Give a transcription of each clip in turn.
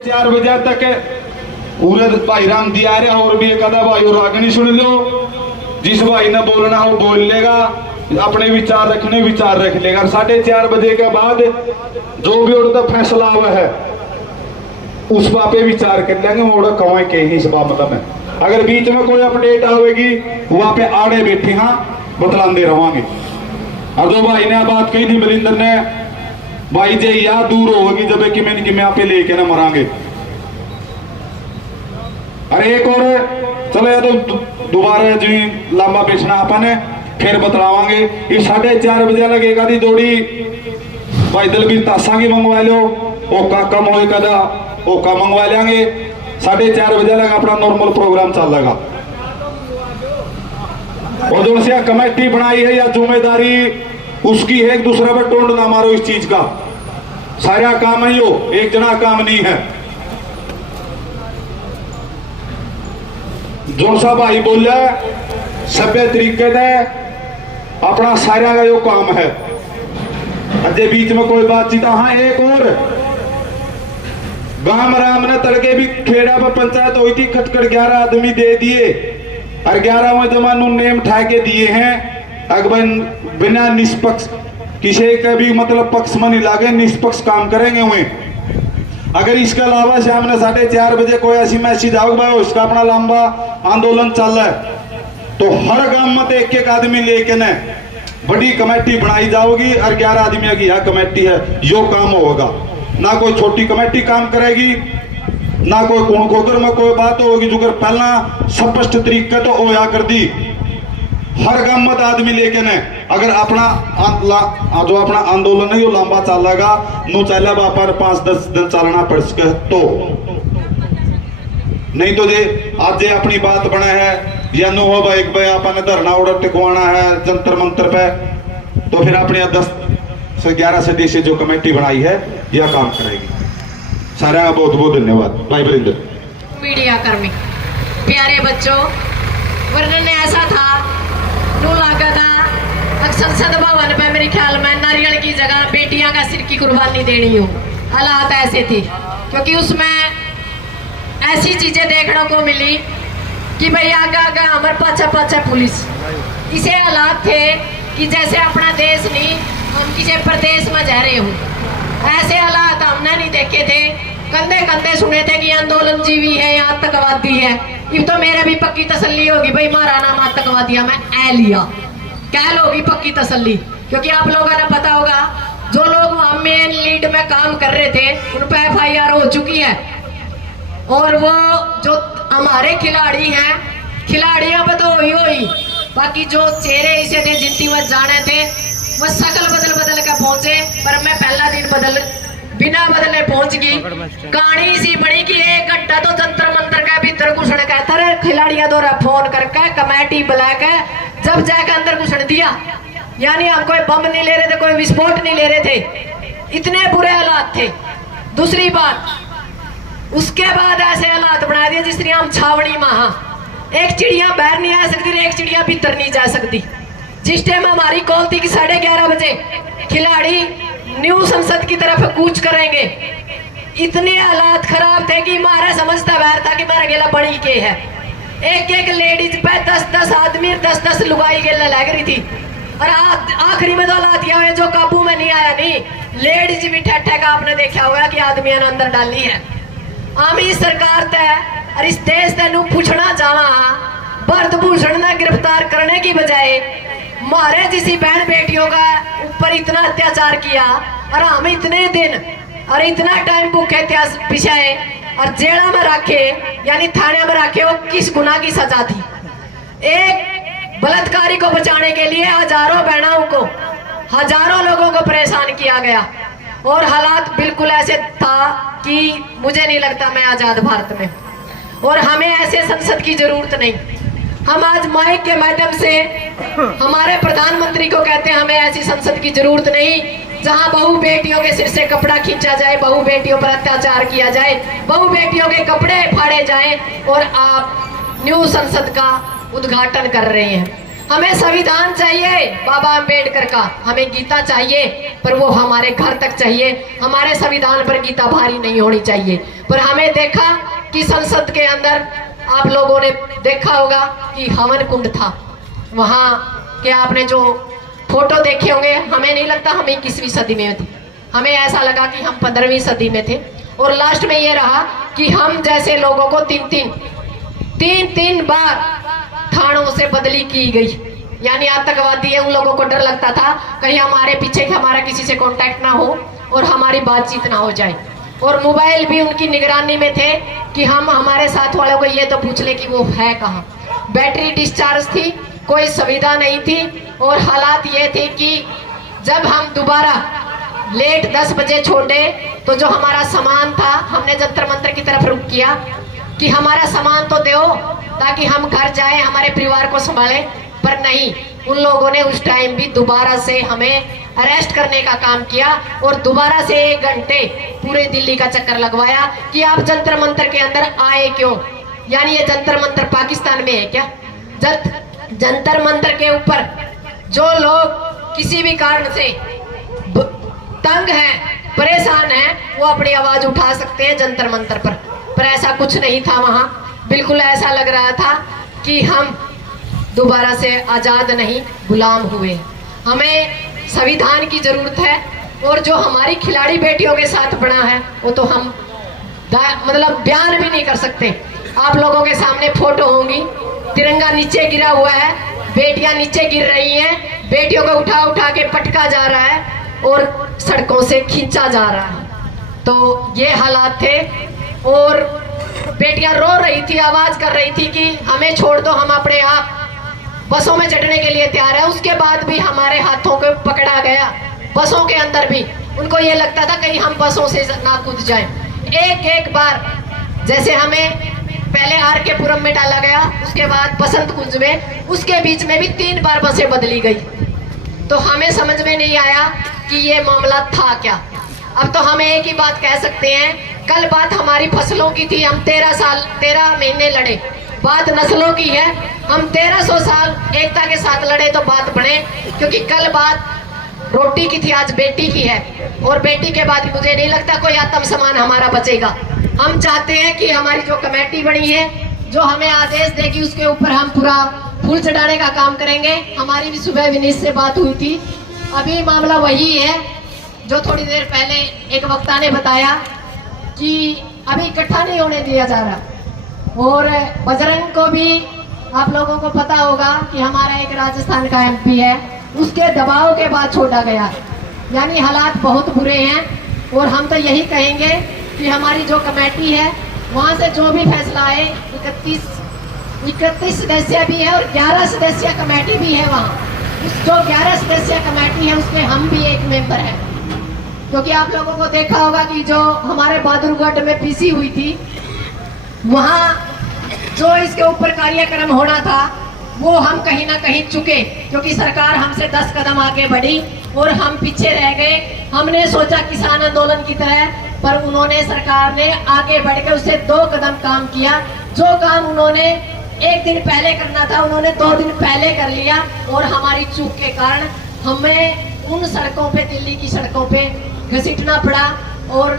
4 बजे तक पूरे भाई राम दिया रहे और भी एक आधा भाई और आगे नहीं सुन लो। जिस भाई ने बोलना हो बोल लेगा, अपने विचार रखने विचार रख लेगा। 4:30 बजे के बाद जो भी उनका फैसला हुआ है उस बात पे विचार कर लेंगे। मोड़ा कमाए के ही सभा मतलब है। अगर बीच में कोई अपडेट आवेगी वहां पे आड़े बैठे हाँ बतलाते रहोगे। और जो भाई ने बात कही थी बलिंदर ने, भाई जे या दूर होगी जब कि मैं आप लेके ना मरांगे। अरे एक और चलो या तो दोबारा जी लंबा बेचना अपन फिर बतलावांगे। ये 4:30 बजे लगेगा दी जोड़ी भाई दलबीर तासा की मंगवा लो, ओका कम हो कदा ओका मंगवा लेंगे। 4:30 बजे लगा अपना नॉर्मल प्रोग्राम चलेगा। और जो से कमेटी बनाई है या जिम्मेदारी उसकी है, एक दूसरे पर टोंड ना मारो। इस चीज का सारा काम है यो, एक जना काम नहीं है। जो सा भाई बोले सभ्य तरीके से अपना सारा का यो काम है। अजय बीच में कोई बातचीत। हाँ एक और गांव राम ने तड़के भी खेड़ा पर पंचायत हुई थी, खटखट 11 आदमी दे दिए और 11वें जमानू नेम ठाके दिए हैं। अकबर बिना निष्पक्ष किसी का भी मतलब पक्ष में नहीं लागे, निष्पक्ष काम करेंगे हुए। अगर इसके अलावा शाम ने 4:30 बजे कोई ऐसी मैसेज आओगे उसका अपना लंबा आंदोलन चल रहा है तो हर गांव में एक एक आदमी लेके न बड़ी कमेटी बनाई जाओगी और 11 आदमी की यह कमेटी है, यो काम होगा। ना कोई छोटी कमेटी काम करेगी, ना कोई कौन खोकर में कोई बात होगी। जो कर पहला स्पष्ट तरीके तो होया कर दी हर गांव में आदमी लेके न अगर अपना जो अपना आंदोलन है वो लंबा चलेगा नो चले पर 5-10 दिन चलना पड़ सके तो नहीं तो जे आज जे अपनी बात बना है या नो हो भाई अपन धरना ऑर्डर टिकवाना है जंतर मंतर पे तो फिर अपने 10 से 11 सदी से जो कमेटी बनाई है यह काम करेगी। सारा का बहुत बहुत धन्यवाद। भाई बलिंदर। मीडिया कर्मी प्यारे बच्चों, वर्णन ऐसा था नू लगा था संसद भवन पे मेरे ख्याल में नारियल की जगह बेटियां का सिर की कुर्बानी देनी हो। हालात ऐसे थे क्योंकि उसमें ऐसी चीजें देखने को मिली कि भाई आगे आगे हमारे पाछे पाछे पुलिस। इसे हालात थे कि जैसे अपना देश नहीं हम किसी प्रदेश में जा रहे हो। ऐसे हालात हमने नहीं देखे थे, कंधे कंधे सुने थे कि आंदोलन जीवी है या आतंकवादी है। ये तो मेरे भी पक्की तसल्ली होगी भाई मारा नाम आतंकवादी है, मैं ए लिया क्या लोगी पक्की तसल्ली। क्योंकि आप लोगों ने पता होगा जो लोग वहां मेन लीड में काम कर रहे थे उन पर FIR हो चुकी है। और वो जो हमारे खिलाड़ी हैं खिलाड़ियों पर तो हुई बाकी जो चेहरे ऐसे थे जिनकी वह जाने थे वह शकल बदल बदल कर पहुंचे। पर मैं पहला दिन बिना बदले पहुंच गई। कहानी सी बनी कि 1 घंटा तो जंतर मंतर का भीतर घुसने का था। खिलाड़ियों द्वारा फोन करके कमेटी बुला के जब जाकर अंदर घुसने दिया, यानी हम कोई बम नहीं ले रहे थे, कोई विस्फोट नहीं ले रहे थे। इतने बुरे हालात थे। दूसरी बात उसके बाद ऐसे हालात बना दिए जिस तरह हम छावनी में एक चिड़िया बाहर नहीं आ सकती, एक चिड़िया भीतर नहीं जा सकती। जिस टाइम हमारी कॉल थी कि 11:30 बजे खिलाड़ी न्यू संसद की तरफ कूच करेंगे, इतने हालात खराब थे कि हमारा समझता बाहर था कि हमारा गेला बड़ी के है। एक एक लेडीज पे 10-10 आदमी 10-10 लुगाई गेला लग रही थी। और आखिरी में तो हालात क्या हुए जो काबू में नहीं आया। नहीं लेडीज भी ठट्ठे का आपने देखा होगा कि आदमियों ने अंदर डाली है। हम इस सरकार तय और इस देश तेनू पूछना चाहवा भरतभूषण ने गिरफ्तार करने की बजाय मारे जिसी बहन बेटियों का ऊपर इतना अत्याचार किया और हम इतने दिन और इतना टाइम भूखे पिछाए और जेड़ा में रखे यानी थाने में रखे। वो किस गुनाह की सजा थी? एक बलात्कारी को बचाने के लिए हजारों बहनों को हजारों लोगों को परेशान किया गया और हालात बिल्कुल ऐसे था कि मुझे नहीं लगता मैं आजाद भारत में। और हमें ऐसे संसद की जरूरत नहीं। हम आज माइक के माध्यम से हमारे प्रधानमंत्री को कहते हैं हमें ऐसी संसद की जरूरत नहीं जहां बहु बेटियों के सिर से कपड़ा खींचा जाए, बहु बेटियों पर अत्याचार किया जाए, बहु बेटियों के कपड़े फाड़े जाए और आप न्यू संसद का उद्घाटन कर रहे हैं। हमें संविधान चाहिए बाबा अंबेडकर का, हमें गीता चाहिए, पर वो हमारे घर तक चाहिए। हमारे संविधान पर गीता भारी नहीं होनी चाहिए। पर हमें देखा कि संसद के अंदर आप लोगों ने देखा होगा कि हवन कुंड था वहाँ के, आपने जो फोटो देखे होंगे, हमें नहीं लगता हम 21वीं सदी में थे, हमें ऐसा लगा कि हम 15वीं सदी में थे। और लास्ट में ये रहा कि हम जैसे लोगों को तीन बार थानों से बदली की गई। यानी आतंकवादी है, उन लोगों को डर लगता था कहीं हमारे पीछे हमारा किसी से कांटेक्ट ना हो और हमारी बातचीत ना हो जाए। और मोबाइल भी उनकी निगरानी में थे कि हम हमारे साथ वालों को ये तो पूछ ले कि वो है कहाँ। बैटरी डिस्चार्ज थी, कोई सुविधा नहीं थी। और हालात ये थे कि जब हम दोबारा लेट 10 बजे छोड़े तो जो हमारा सामान था, हमने जंतर मंतर की तरफ रुख किया कि हमारा सामान तो दो ताकि हम घर जाएं, हमारे परिवार को संभालें। पर नहीं, उन लोगों ने उस टाइम भी दोबारा से हमें अरेस्ट करने का काम किया और दोबारा से 1 घंटे पूरे दिल्ली का चक्कर लगवाया कि आप जंतर मंतर के अंदर आए क्यों। यानी ये जंतर मंतर पाकिस्तान में है क्या? जंतर मंतर के ऊपर जो लोग किसी भी कारण से तंग हैं, परेशान हैं, वो अपनी आवाज उठा सकते हैं जंतर मंतर पर ऐसा कुछ नहीं था वहां। बिल्कुल ऐसा लग रहा था कि हम दोबारा से आजाद नहीं, गुलाम हुए। हमें संविधान की जरूरत है। और जो हमारी खिलाड़ी बेटियों के साथ बना है वो तो हम मतलब बयान भी नहीं कर सकते। आप लोगों के सामने फोटो होंगी, तिरंगा नीचे गिरा हुआ है, बेटियां नीचे गिर रही हैं, बेटियों को उठा उठा के पटका जा रहा है और सड़कों से खींचा जा रहा है। तो ये हालात थे और बेटियां रो रही थी, आवाज कर रही थी कि हमें छोड़ दो, हम अपने आप बसों में चढ़ने के लिए तैयार है। उसके बाद भी हमारे हाथों को पकड़ा गया, बसों के अंदर भी। उनको ये लगता था कहीं हम बसों से ना कूद जाएं। एक बार जैसे हमें पहले RK-पुरम में डाला गया, उसके बाद बसंत कुंज में, उसके बीच में भी 3 बार बसें बदली गई। तो हमें समझ में नहीं आया कि ये मामला था क्या। अब तो हम एक ही बात कह सकते हैं, कल बात हमारी फसलों की थी, हम 13 महीने लड़े। बात नस्लों की है, हम 1300 साल एकता के साथ लड़े तो बात बने। क्योंकि कल बात रोटी की थी, आज बेटी की है। और बेटी के बाद मुझे नहीं लगता कोई आत्म सम्मान हमारा बचेगा। हम चाहते हैं कि हमारी जो कमेटी बनी है, जो हमें आदेश देगी, उसके ऊपर हम पूरा फूल चढ़ाने का काम करेंगे। हमारी भी सुबह विनीत से बात हुई थी। अभी मामला वही है जो थोड़ी देर पहले एक वक्ता ने बताया कि अभी इकट्ठा नहीं होने दिया जा रहा। और बजरंग को भी आप लोगों को पता होगा कि हमारा एक राजस्थान का MP है, उसके दबाव के बाद छोड़ा गया। यानी हालात बहुत बुरे हैं। और हम तो यही कहेंगे कि हमारी जो कमेटी है वहाँ से जो भी फैसला आए, 31 सदस्य भी है और 11 सदस्य कमेटी भी है वहाँ। उस जो 11 सदस्य कमेटी है उसमें हम भी एक मेंबर हैं। क्योंकि आप लोगों को देखा होगा कि जो हमारे बहादुरगढ़ में PC हुई थी, वहाँ जो इसके ऊपर कार्यक्रम होना था वो हम कहीं ना कहीं चुके, क्योंकि सरकार हमसे 10 कदम आगे बढ़ी और हम पीछे रह गए। हमने सोचा किसान आंदोलन की तरह, पर उन्होंने, सरकार ने आगे बढ़ के उससे 2 कदम काम किया। जो काम उन्होंने 1 दिन पहले करना था, उन्होंने 2 दिन पहले कर लिया। और हमारी चूक के कारण हमें उन सड़कों पे, दिल्ली की सड़कों पे घसीटना पड़ा और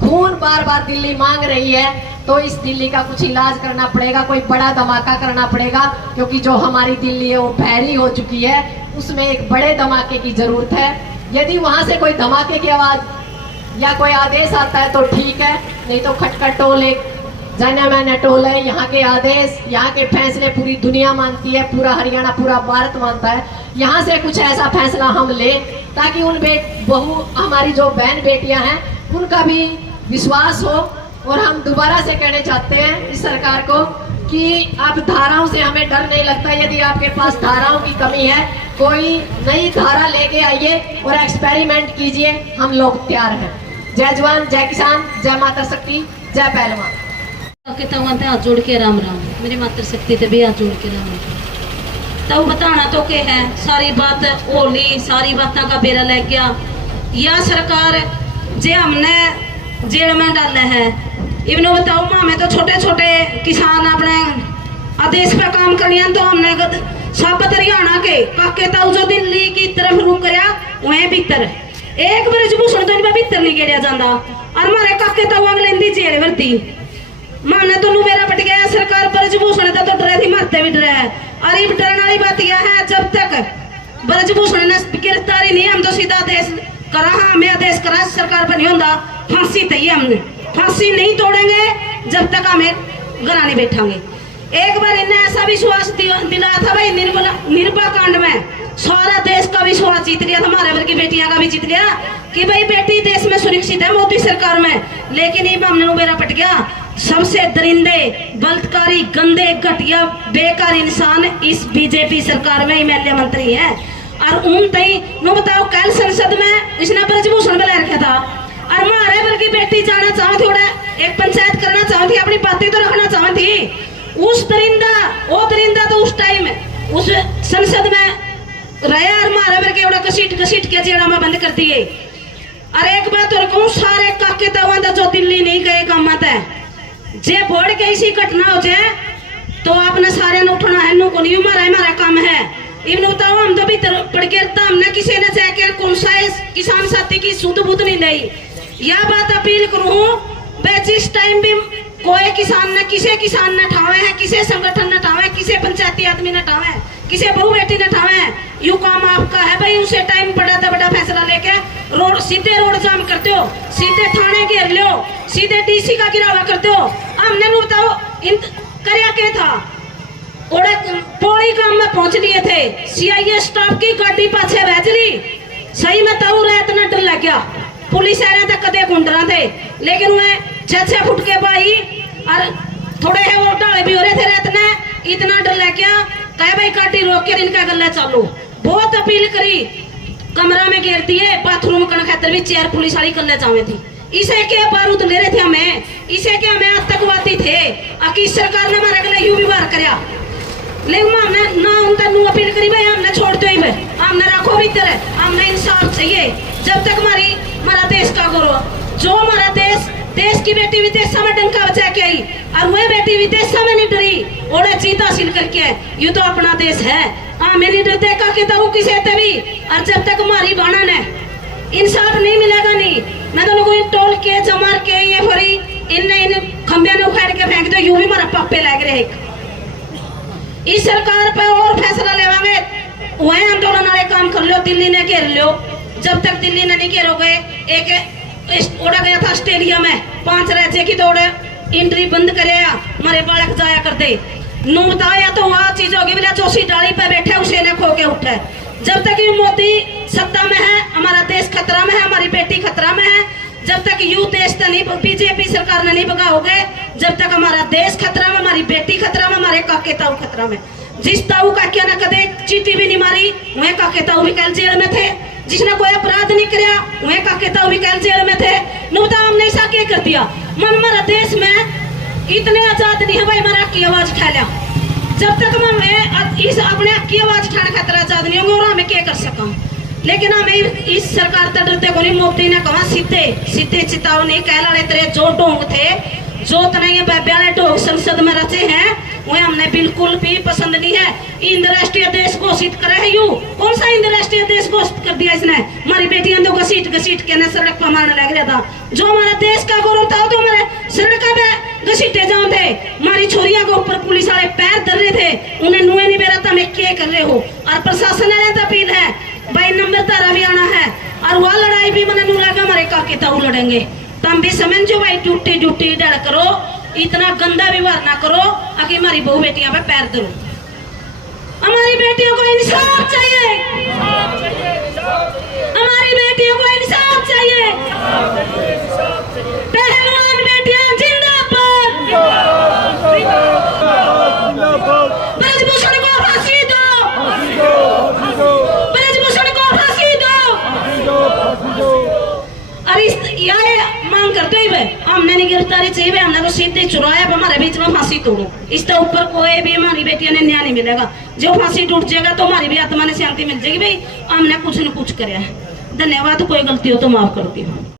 खून बार बार दिल्ली मांग रही है। तो इस दिल्ली का कुछ इलाज करना पड़ेगा, कोई बड़ा धमाका करना पड़ेगा। क्योंकि जो हमारी दिल्ली है वो फैली हो चुकी है, उसमें एक बड़े धमाके की जरूरत है। यदि वहां से कोई धमाके की आवाज या कोई आदेश आता है तो ठीक है, नहीं तो खटखट टोल, जाना मैंने टोल है। यहाँ के आदेश, यहाँ के फैसले पूरी दुनिया मानती है, पूरा हरियाणा, पूरा भारत मानता है। यहाँ से कुछ ऐसा फैसला हम लें ताकि उन बहू, हमारी जो बहन बेटियां हैं, उनका भी विश्वास हो। और हम दोबारा से कहने चाहते हैं इस सरकार को कि आप धाराओं से हमें डर नहीं लगता। यदि आपके पास धाराओं की कमी है, कोई नई धारा लेके आइए और एक्सपेरिमेंट कीजिए, हम लोग तैयार हैं। जय जवान, जय किसान, जय माता शक्ति, जय पहलवान। हाथ जोड़ के राम राम। मेरी मातृ शक्ति ते भी हाथ जोड़ के राम राम। तब बताना तो के है, सारी बात होली, सारी बातों का बेरा लग गया। या सरकार जे हमने जेल में डाले है, इवनो बताओ, हमें तो छोटे छोटे किसान अपने आदेश पे काम कर लिया, तो हमने साबत हरियाणा के काके ताऊ जो दिल्ली की तरफ रुक गया वहीं भीतर एक ब्रजभूषण तो भीतर नहीं गेड़िया जाता और मारे काके ताऊ अगले जेल भरती माने तो मेरा पट गया सरकार ब्रजभूषण तो डरे थी मरते भी डरे है। और ये डरने वाली बात यह है जब तक ब्रजभूषण ने गिरफ्तारी नहीं हम तो सीधा आदेश करा हाँ हमें आदेश करा सरकार पर नहीं होता फांसी तय हमने फांसी नहीं तोड़ेंगे जब तक हमें घर नहीं बैठांगे। एक बार इन्हें ऐसा विश्वास दिलाया था भाई निर्भया कांड में सारा देश का विश्वास जीत लिया था हमारे वर्ग की बेटियां का भी जीत गया कि भाई बेटी देश में सुरक्षित है मोदी सरकार में। लेकिन ये मामले मेरा पट गया सबसे दरिंदे बलात्कारी गंदे घटिया बेकार इंसान इस बीजेपी सरकार में एमएलए मंत्री है। और उन तई नो बताओ कल संसद में इसने ब्रजभूषण में ले रखा था और हमारे वर्ग की बेटी जाना चाहती थोड़ा एक पंचायत करना चाहती अपनी बातें तो रखना चाहती उस दरिंदा तो उस टाइम उस संसद में रहा और हमारे वर्ग के घसीट के जेड़ा में बंद कर दिए। और एक बात और कहूँ सारे काके तवा जो दिल्ली नहीं गए काम है जे बोर्ड के इसी घटना हो जाए तो आपने सारे ने उठना है नु को नहीं हमारा काम है। इवन बताओ हम तो भी पढ़ के हमने किसी ने जाके कौन सा किसान साथी की सुध बुध नहीं ली। यह बात अपील करूँ जिस टाइम भी कोई किसान ने ठावे है किसी संगठन ने ठावे किसी पंचायती आदमी ने ठावे किसी बहू बेटी ने ठावे यू काम आपका है भाई उसे टाइम बड़ा फैसला लेके सीधे रोड जाम करते हो सीधे थाने घेर लो सीधे डीसी का गिरावा करते हो। हमने बताओ करया क्या था पोड़ी काम में पहुंच लिए थे सीआईए स्टाफ की गाड़ी पाछे भेज ली सही में ताऊ रहे इतना डर लग गया पुलिस आ रहे थे कदे गुंडरा थे लेकिन वह 6 फुट के भाई और थोड़े है वो डाले भी हो रहे थे इतना इतना डर लग गया कहे भाई गाड़ी रोक के इनका गला चालू बहुत अपील करी कमरा में घेर दिए बाथरूम करने खातर भी चेयर पुलिस वाली कल्ले चावे थी इसे क्या बारूद ले रहे थे हमें इसे क्या हमें आतंकवादी थे आखिर सरकार ने हमारे अगले यू भी बार कराया लेकिन हमने ना उनका नु अपील करी भाई हमने छोड़ दो हमने रखो भीतर हमने इंसाफ चाहिए जब तक हमारा देश का गौरव जो हमारा देश की बेटी विदेशा में डंका बचा के आई और वह बेटी विदेशा में नहीं डरी और जीत हासिल करके ये तो अपना देश है हमें नहीं डरते का कि तो किसी भी और जब तक हमारी बाणन है इंसाफ नहीं मिलेगा नहीं मैं तो कोई टोल के जमार के ये फरी इन खंबे ने उखाड़ के फेंक दो यूं भी हमारा पापे लग रहे इस सरकार पे और फैसला लेवांगे वह आंदोलन वाले काम कर लो दिल्ली ने घेर लो जब तक दिल्ली ने नहीं घेरोगे एक उड़ा गया था ऑस्ट्रेलिया में 5 राज्य की दौड़ एंट्री बंद करे हमारे बालक जाया करते नु बताया तो वह चीज होगी बोला जोशी डाली पे बैठे उसे ने खो के उठे जब तक ये मोदी सत्ता में है हमारा देश खतरा में है हमारी बेटी खतरा में है जब तक यू देश तो नहीं बीजेपी सरकार ने नहीं भगाओगे जब तक हमारा देश खतरा में हमारी बेटी खतरा में हमारे काके ताऊ खतरा में जिस ताऊ काकिया ने कदे चीटी भी नहीं मारी वह काके ताऊ भी कल जेल में थे जिसने कोई अपराध नहीं किया वह काके ताऊ भी कल जेल में थे नुता हमने ऐसा क्या कर दिया मन हमारा देश में इतने आजाद नहीं है भाई हमारा की आवाज खा लिया जब तक हम इस अपने की आवाज उठाने खातर आजाद नहीं होंगे और हमें क्या कर सका लेकिन हमें इस सरकार तक डरते को नहीं मोदी ने कहा सीधे चेतावनी कह रहे तेरे जो ढोंग थे जो तना ये बेब्याले ढोंग संसद में रचे हैं वह हमने बिल्कुल भी पसंद नहीं है। इंद्र राष्ट्रीय देश घोषित करे है यू कौन सा इंद्र राष्ट्रीय देश घोषित कर दिया इसने हमारी बेटियां तो घसीट के न सड़क पर मारने लग रहा था जो हमारा देश का गौरव था तो हमारे सड़क पे घसीटे जाओ थे हमारी छोरियां के ऊपर पुलिस वाले पैर धर रहे थे उन्हें नुए नहीं बेरा था मैं क्या कर रहे हो और प्रशासन ने अपील है भाई नंबर तारा भी आना है और वह लड़ाई भी मैंने नू लगा हमारे काके ताऊ लड़ेंगे तम भी समझो भाई ड्यूटी डर करो इतना गंदा व्यवहार ना करो आखिर हमारी बहू बेटियां पे पैर धरो हमारी बेटियों को इंसाफ चाहिए हमारी बेटियों को इंसाफ चाहिए पहलवान बेटियां जिंदाबाद ब्रजभूषण को फांसी दो ब्रजभूषण को फांसी दो अरे मांग करते ही हमने नहीं गिरफ्तारी चाहिए हमने तो सीधे चुराया हमारे बीच में फांसी तोड़ो इसके ऊपर कोई भी हमारी बेटियां ने न्याय नहीं मिलेगा जो फांसी टूट जाएगा तो हमारी भी आत्मा ने शांति मिल जाएगी भाई हमने कुछ न कुछ कराया। धन्यवाद कोई गलती हो तो माफ करती हूँ।